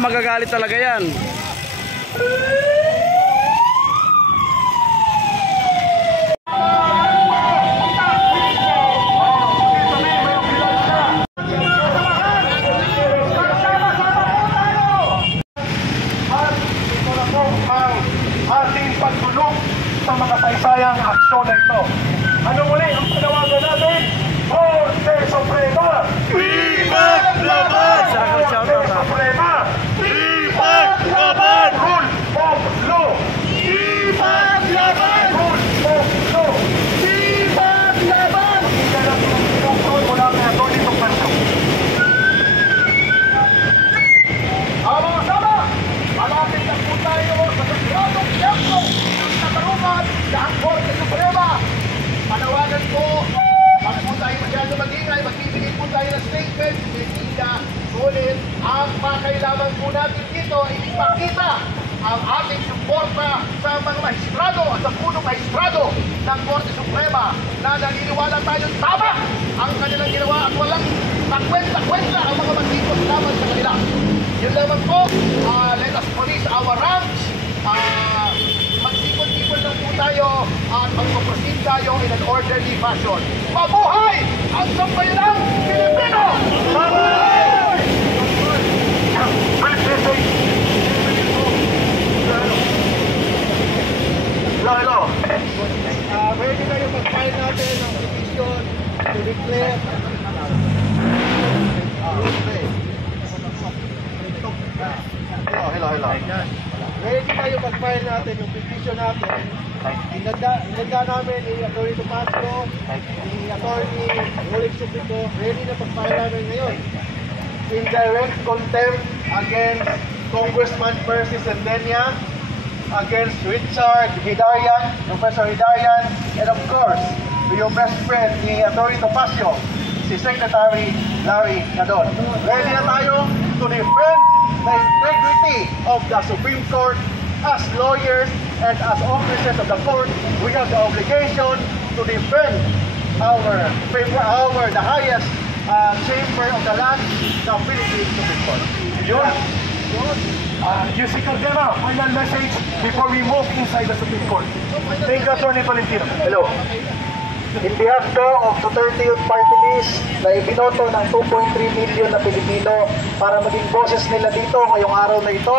magagalit talaga yan. Ating pagtulong sa makataysayang aksyon na ito. Ano muli ang panawagan natin? Korte Suprema! Ipaglaban! Korte Suprema! Ipaglaban! Rule of law! Ipaglaban! Rule of law! Ipaglaban! Hindi na lang pinag-control mula kay Atty. Topacio. Mga kasama, malapit na po tayo sa sagradong templo ng katarungan ng Korte Suprema. Panawagan po, wag po tayo masyado mag-ingay, magbibigay po tayo ng statement, hindi sulit. Ang pakailangan po natin dito ay ipakita ang ating suporta sa mga mahistrado at sa punong mahistrado ng Korte Suprema na naniniwala tayo tama ang kanilang ginawa at walang nakwenta-kwenta ang mga mantikos naman sa kanila. Yun lamang po, let us police our ranks, magsikot-sikot lang po tayo at magpaproceed tayo in an orderly fashion. Mabuhay ang sambayanang Pilipino! Mabuhay! Hello. Pwede kayo mag-file natin ang petition to declare Hello. Ready tayo mag-file natin yung petition natin. Inagda namin ni Atty. Topacio, ni Atty. Rolex Suplico. Ready na mag-file namin ngayon. In direct contempt against Congressman Percy Sendenia, against Richard Hidarian, Professor Hidarian, and of course, to your best friend ni Atty. Topacio, si Secretary Larry Nadon. Ready na tayo to defend the integrity of the Supreme Court. As lawyers and as officers of the court, we have the obligation to defend the highest chamber of the land, the Philippine Supreme Court. Yun. UC Cardema, final message before we move inside the Supreme Court. Thank you, Atty. Tolentino. Hello. In behalf po of Duterte Youth Party List na ibinoto ng 2.3 million na Pilipino para maging boses nila dito ngayong araw na ito,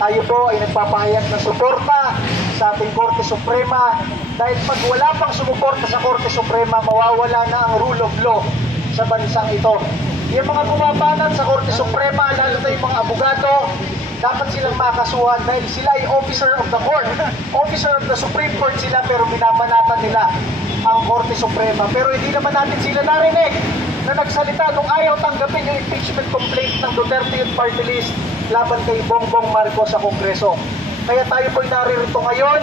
tayo po ay nagpapahayag ng suporta sa ating Korte Suprema dahil pag wala pang sumuporta sa Korte Suprema, mawawala na ang rule of law sa bansang ito. Yung mga bumabanat sa Korte Suprema, lalo na yung mga abogado, dapat silang makasuhan dahil sila ay officer of the court. Officer of the Supreme Court sila pero binabanatan nila ang Korte Suprema. Pero hindi naman natin sila narinig na nagsalita nung ayaw tanggapin yung impeachment complaint ng Duterte Youth Party List laban kay Bongbong Marcos sa Kongreso. Kaya tayo po'y naririto ngayon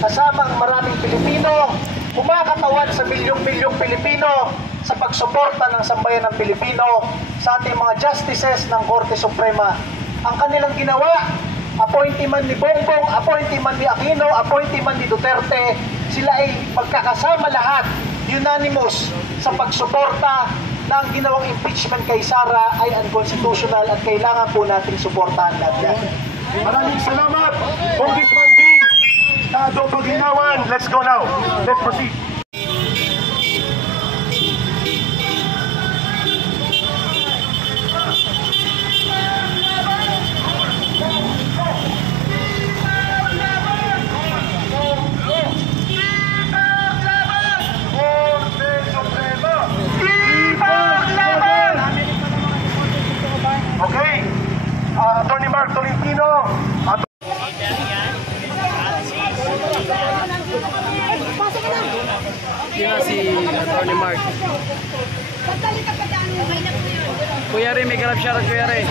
kasama ang maraming Pilipino, kumakatawan sa milyong-milyong Pilipino sa pagsuporta ng sambayan ng Pilipino sa ating mga justices ng Korte Suprema. Ang kanilang ginawa, appointee man ni Bongbong, appointee man ni Aquino, appointee man ni Duterte, sila ay magkakasama lahat, unanimous sa pagsuporta na ang ginawang impeachment kay Sara ay unconstitutional at kailangan po nating suportahan lahat yan. Maraming salamat, Congressman Ding. Tado Paginawan, let's go now. Let's proceed. Okay, Atty. Mark Tolentino. Sino si Atty. Mark? Kuya Ray, may ganap shoutout Kuya Ray.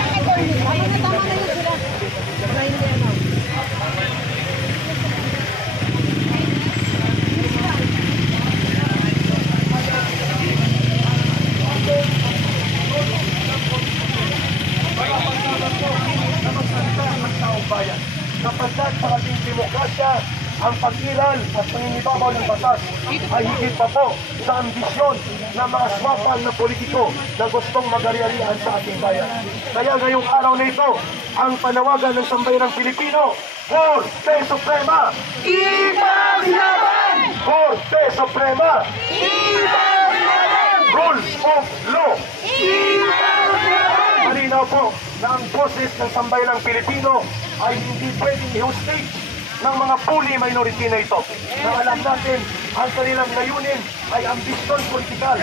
Kapagkat sa ating demokrasya, ang pagkilan pagtatanggol at pangingibabaw ng batas ay higit pa po sa ambisyon ng mga swapal na politiko na gustong magari-arian sa ating bayan. Kaya ngayong araw na ito, ang panawagan ng sambayanang Pilipino, Korte Suprema! Ipaglaban! Korte Suprema! Ipaglaban! Rules of law! Ipaglaban! Malinaw po na ang boses ng sambayanang Pilipino ay hindi pwedeng i-hostage ng mga fully minority na ito. Na alam natin, ang kanilang layunin ay ambisyon politikal.